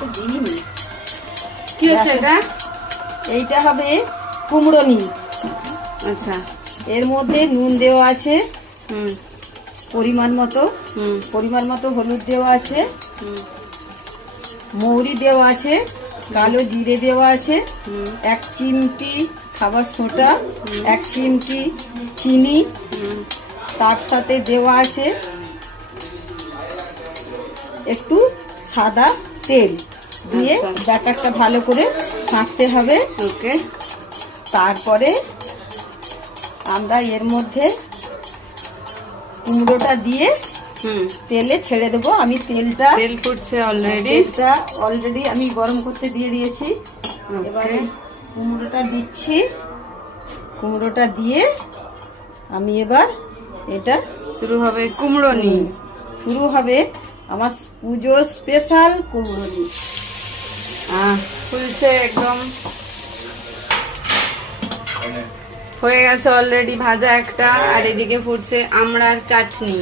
তো দিইনি কি হচ্ছে এটা? এইটা হবে কুমড়ো নিম। আচ্ছা। এর মধ্যে নুন দেওয়া আছে। হুম। পরিমাণ মতো। হুম। পরিমাণ মতো হলুদ দেওয়া আছে। হুম। মৌরি দেওয়া আছে। কালো জিরে দেওয়া আছে। এক চিমটি খাবার সোঁটা। এক চিমটি চিনি। তার সাথে দেওয়া আছে একটু সাদা তেল দিয়ে আচ্ছা। ব্যাটারটা ভালো করে মাখতে হবে। ওকে। তারপরে আমরা এর মধ্যে কুমড়োটা দিয়ে হুম। তেলে ছেড়ে দেবো। আমি তেলটা তেল ফুটছে অলরেডি তেলটা অলরেডি আমি গরম করতে দিয়ে দিয়েছি। এবারে কুমড়োটা দিচ্ছি। কুমড়োটা দিয়ে আমি এবার এটা শুরু হবে কুমড়ো নিম শুরু হবে আমার পুজো স্পেশাল কুমড়ো নিয়ে ফুলছে একদম। হয়ে গেছে অলরেডি ভাজা একটা, আর এদিকে ফুটছে আমড়ার চাটনি।